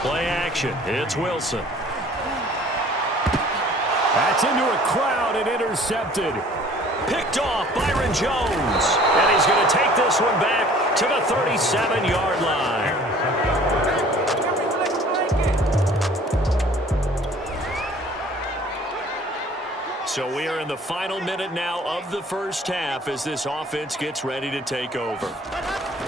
Play action. It's Wilson. That's into a crowd and intercepted. Picked off Byron Jones. And he's going to take this one back to the 37-yard line. So we are in the final minute now of the first half as this offense gets ready to take over.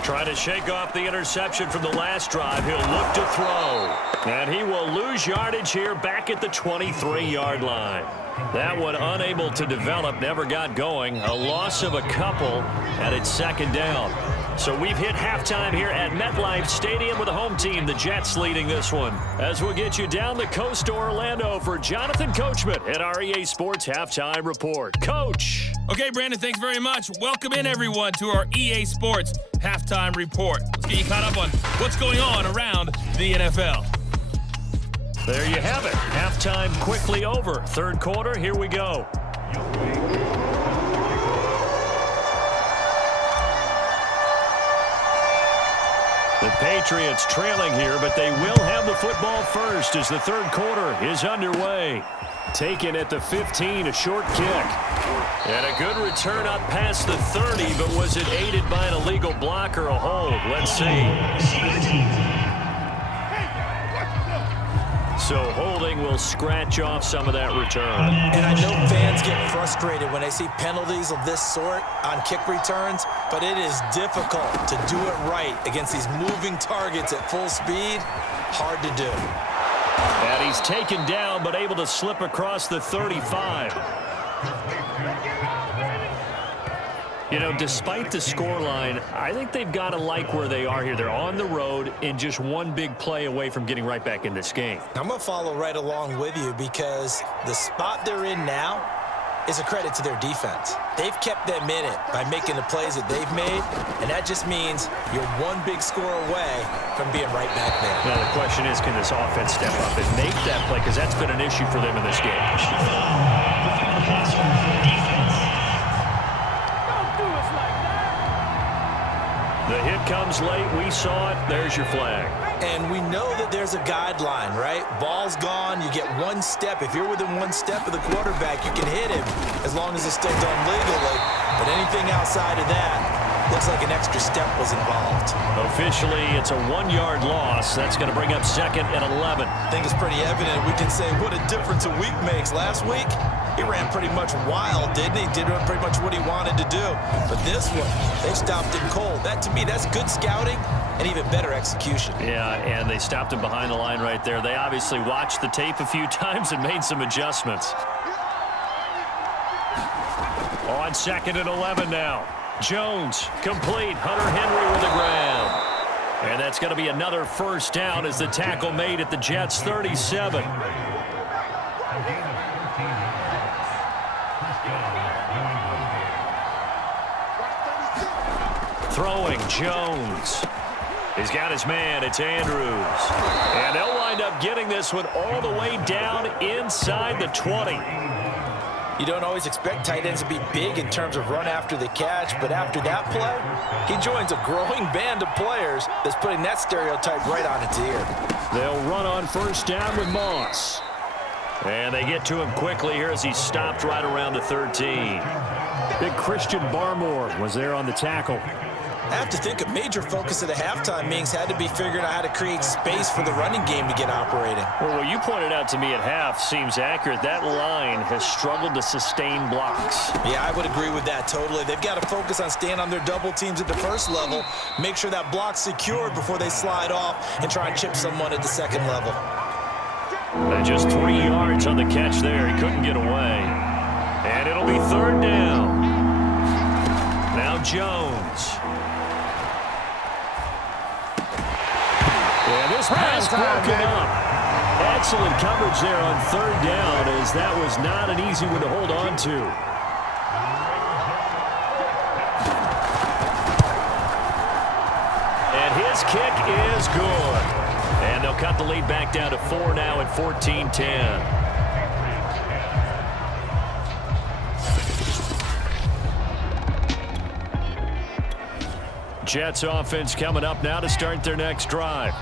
Trying to shake off the interception from the last drive. He'll look to throw. And he will lose yardage here back at the 23-yard line. That one unable to develop, never got going. A loss of a couple, and it's second down. So we've hit halftime here at MetLife Stadium with the home team, the Jets, leading this one. As we'll get you down the coast to Orlando for Jonathan Coachman at our EA Sports Halftime Report. Coach. Okay, Brandon, thanks very much. Welcome in, everyone, to our EA Sports Halftime Report. Let's get you caught up on what's going on around the NFL. There you have it. Halftime quickly over. Third quarter, here we go. The Patriots trailing here, but they will have the football first as the third quarter is underway. Taken at the 15, a short kick. And a good return up past the 30, but was it aided by an illegal block or a hold? Let's see. So holding will scratch off some of that return. And I know fans get frustrated when they see penalties of this sort on kick returns, but it is difficult to do it right against these moving targets at full speed. Hard to do. And he's taken down, but able to slip across the 35. You know, despite the scoreline, I think they've got to like where they are here. They're on the road and just one big play away from getting right back in this game. I'm going to follow right along with you because the spot they're in now is a credit to their defense. They've kept them in it by making the plays that they've made, and that just means you're one big score away from being right back there. Now, the question is, can this offense step up and make that play? Because that's been an issue for them in this game. The hit comes late. We saw it. There's your flag. And we know that there's a guideline, right? Ball's gone. You get one step. If you're within one step of the quarterback, you can hit him as long as it's still done legally. But anything outside of that, looks like an extra step was involved. Officially, it's a 1-yard loss. That's going to bring up second and 11. I think it's pretty evident. We can say what a difference a week makes. Last week, he ran pretty much wild, didn't he? Did pretty much what he wanted to do. But this one, they stopped him cold. That, to me, that's good scouting and even better execution. Yeah, and they stopped him behind the line right there. They obviously watched the tape a few times and made some adjustments. On second and 11 now. Jones, complete. Hunter Henry with the grab. And that's going to be another first down as the tackle made at the Jets' 37. Throwing, Jones. He's got his man. It's Andrews. And they'll wind up getting this one all the way down inside the 20. You don't always expect tight ends to be big in terms of run after the catch, but after that play, he joins a growing band of players that's putting that stereotype right on its ear. They'll run on first down with Moss. And they get to him quickly here as he stopped right around the 13. Big Christian Barmore was there on the tackle. I have to think a major focus at the halftime meetings had to be figuring out how to create space for the running game to get operating. Well, what you pointed out to me at half seems accurate. That line has struggled to sustain blocks. Yeah, I would agree with that totally. They've got to focus on staying on their double teams at the first level, make sure that block's secured before they slide off and try and chip someone at the second level. And just 3 yards on the catch there. He couldn't get away. And it'll be third down. Now Jones. And this pass broken up. Excellent coverage there on third down, as that was not an easy one to hold on to. And his kick is good. And they'll cut the lead back down to 4 now at 14-10. Jets offense coming up now to start their next drive.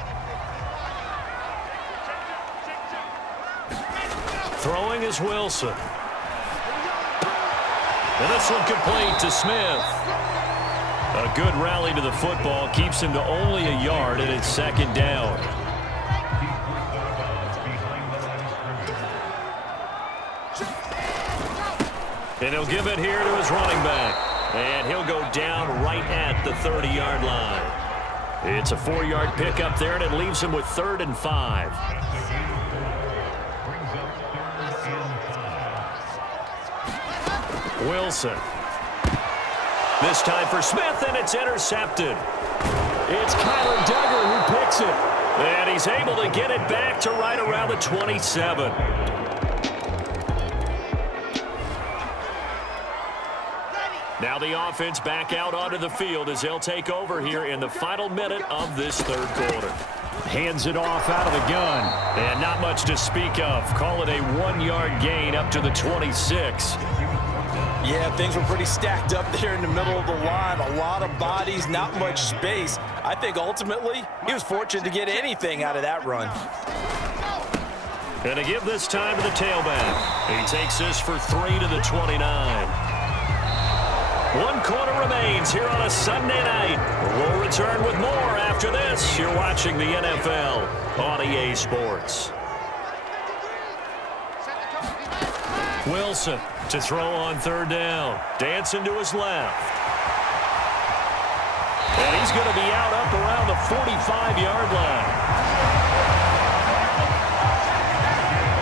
Throwing is Wilson. And this one complete to Smith. A good rally to the football keeps him to only a yard, and it's second down. And he'll give it here to his running back. And he'll go down right at the 30-yard line. It's a 4-yard pickup there, and it leaves him with 3rd and 5. Wilson. This time for Smith, and it's intercepted. It's Kyler Duggar who picks it. And he's able to get it back to right around the 27. Now the offense back out onto the field as they'll take over here in the final minute of this 3rd quarter. Hands it off out of the gun. And not much to speak of. Call it a 1-yard gain up to the 26. Yeah, things were pretty stacked up there in the middle of the line. A lot of bodies, not much space. I think ultimately he was fortunate to get anything out of that run. Going to give this time to the tailback. He takes this for 3 to the 29. 1 quarter remains here on a Sunday night. We'll return with more after this. You're watching the NFL on EA Sports. Wilson to throw on 3rd down. Dancing to his left. And he's going to be out up around the 45-yard line.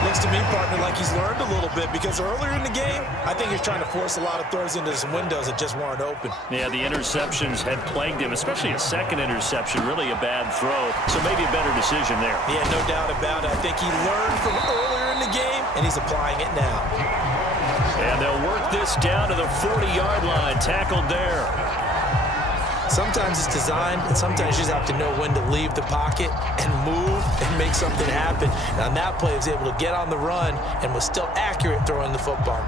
Looks to me, partner, like he's learned a little bit because earlier in the game, I think he's trying to force a lot of throws into some windows that just weren't open. Yeah, the interceptions had plagued him, especially a second interception, really a bad throw. So maybe a better decision there. Yeah, no doubt about it. I think he learned from earlier in the game, and he's applying it now. And they'll work this down to the 40-yard line, tackled there. Sometimes it's designed, and sometimes you just have to know when to leave the pocket and move and make something happen. And on that play, he was able to get on the run and was still accurate throwing the football.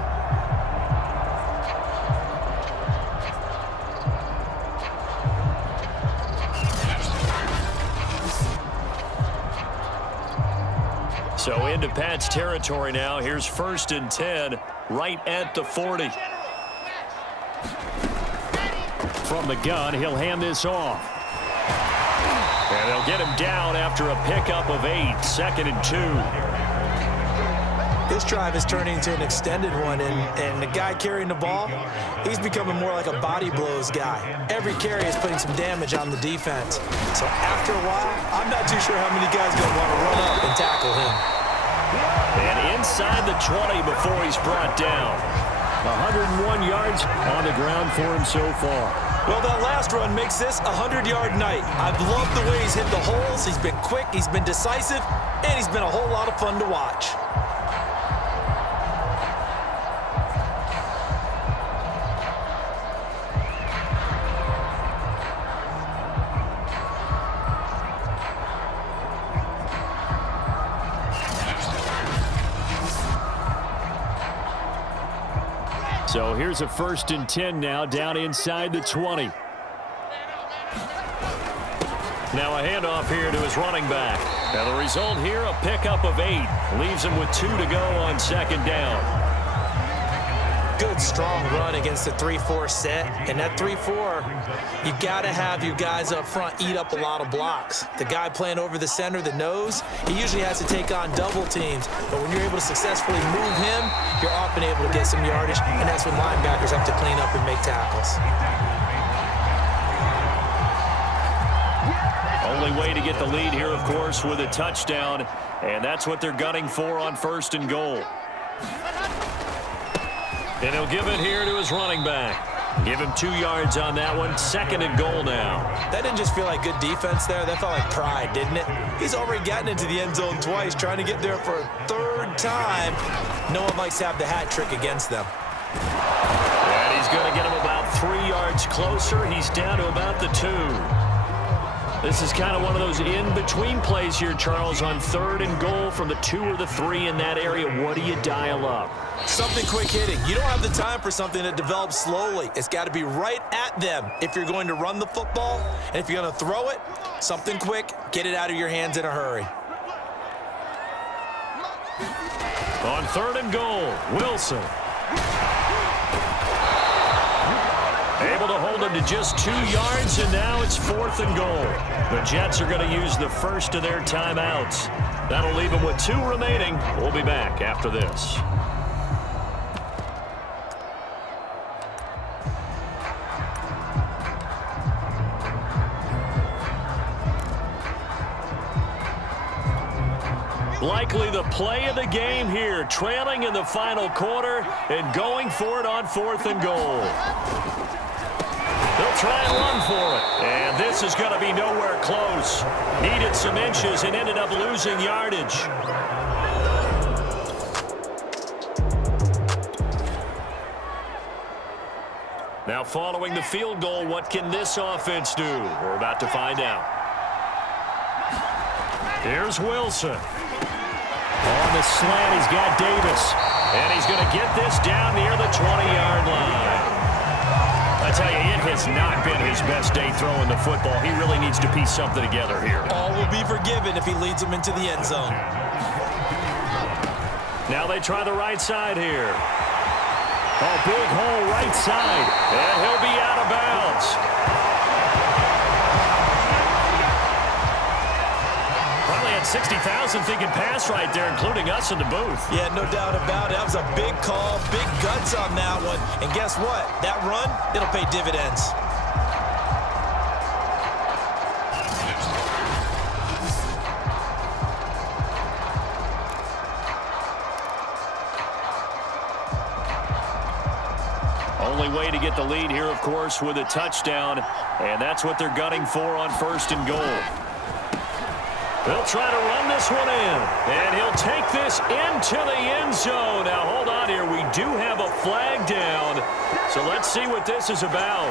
So into Pat's territory now. Here's 1st and 10, right at the 40. From the gun, he'll hand this off. And they'll get him down after a pickup of 8, 2nd and 2. This drive is turning into an extended one, and the guy carrying the ball, he's becoming more like a body blows guy. Every carry is putting some damage on the defense. So after a while, I'm not too sure how many guys are going to want to run up and tackle him. And inside the 20 before he's brought down. 101 yards on the ground for him so far. Well, that last run makes this a 100-yard night. I've loved the way he's hit the holes. He's been quick, he's been decisive, and he's been a whole lot of fun to watch. So here's a 1st and 10 now, down inside the 20. Now a handoff here to his running back. Now the result here, a pickup of 8. Leaves him with 2 to go on 2nd down. Good, strong run against the 3-4 set. And that 3-4, you got to have your guys up front eat up a lot of blocks. The guy playing over the center, the nose, he usually has to take on double teams. But when you're able to successfully move him, you're often able to get some yardage. And that's when linebackers have to clean up and make tackles. Only way to get the lead here, of course, with a touchdown. And that's what they're gunning for on 1st and goal. And he'll give it here to his running back. Give him 2 yards on that one. 2nd and goal now. That didn't just feel like good defense there. That felt like pride, didn't it? He's already gotten into the end zone twice, trying to get there for a 3rd time. No one likes to have the hat trick against them. And he's going to get him about 3 yards closer. He's down to about the 2. This is kind of one of those in-between plays here, Charles, on 3rd and goal from the 2 or the 3 in that area. What do you dial up? Something quick hitting. You don't have the time for something that develops slowly. It's got to be right at them if you're going to run the football. And if you're going to throw it, something quick, get it out of your hands in a hurry. On 3rd and goal, Wilson. Able to hold him to just 2 yards, and now it's 4th and goal. The Jets are going to use the first of their timeouts. That'll leave them with 2 remaining. We'll be back after this. Likely the play of the game here, trailing in the final quarter and going for it on 4th and goal. They'll try and run for it, and this is going to be nowhere close. Needed some inches and ended up losing yardage. Now following the field goal, what can this offense do? We're about to find out. Here's Wilson. On the slant, he's got Davis. And he's going to get this down near the 20-yard line. I tell you, it has not been his best day throwing the football. He really needs to piece something together here. All will be forgiven if he leads them into the end zone. Now they try the right side here. Oh, big hole right side. And he'll be out of bounds. Probably had 60,000 thinking pass right there, including us in the booth. Yeah, no doubt about it. That was a big call, big guts on that one. And guess what? That run, it'll pay dividends. Only way to get the lead here, of course, with a touchdown. And that's what they're gunning for on 1st and goal. They'll try to run this one in, and he'll take this into the end zone. Now, hold on here. We do have a flag down, so let's see what this is about.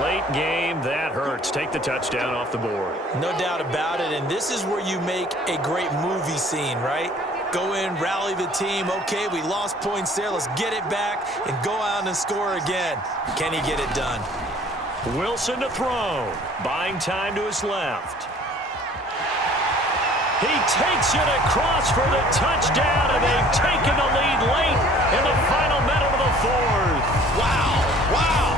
Late game, that hurts. Take the touchdown off the board. No doubt about it, and this is where you make a great movie scene, right? Go in, rally the team. Okay, we lost points there. Let's get it back and go out and score again. Can he get it done? Wilson to throw. Buying time to his left. He takes it across for the touchdown, and they've taken the lead late in the final minute of the 4th. Wow, wow,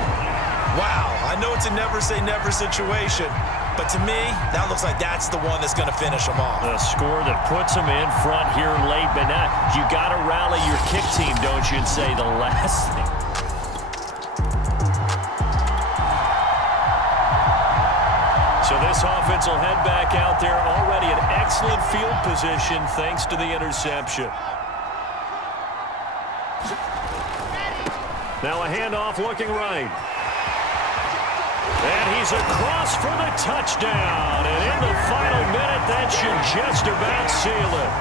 wow. I know it's a never-say-never situation, but to me, that looks like that's the one that's going to finish them off. The score that puts them in front here late, but not. You got to rally your kick team, don't you, and say the last thing. So this offense will head back out there, already in excellent field position thanks to the interception. Now a handoff looking right. And he's across for the touchdown. And in the final minute, that should just about seal it.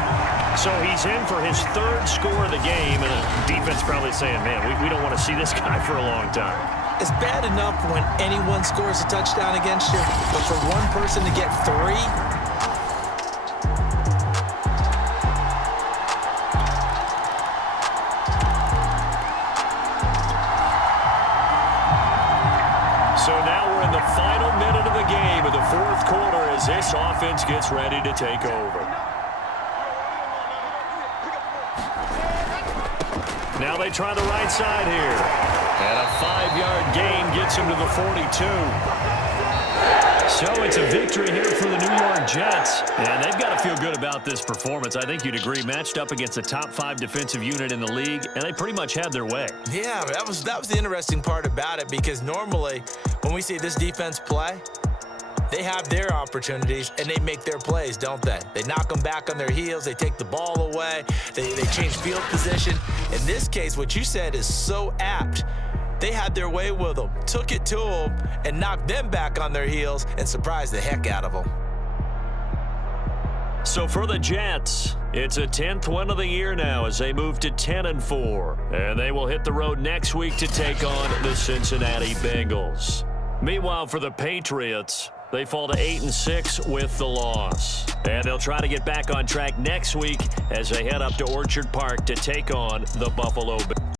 So he's in for his 3rd score of the game. And the defense probably saying, man, we don't want to see this guy for a long time. It's bad enough when anyone scores a touchdown against you, but for one person to get 3, so now we're in the final minute of the game of the 4th quarter as this offense gets ready to take over. Now they try the right side here. And a 5-yard gain gets him to the 42. So it's a victory here for the New York Jets. And they've got to feel good about this performance. I think you'd agree. Matched up against a top 5 defensive unit in the league, and they pretty much had their way. Yeah, that was the interesting part about it, because normally when we see this defense play, they have their opportunities, and they make their plays, don't they? They knock them back on their heels. They take the ball away. They change field position. In this case, what you said is so apt. They had their way with them, took it to them, and knocked them back on their heels and surprised the heck out of them. So for the Jets, it's a 10th win of the year now as they move to 10-4. And they will hit the road next week to take on the Cincinnati Bengals. Meanwhile, for the Patriots, they fall to 8-6 with the loss. And they'll try to get back on track next week as they head up to Orchard Park to take on the Buffalo Bills.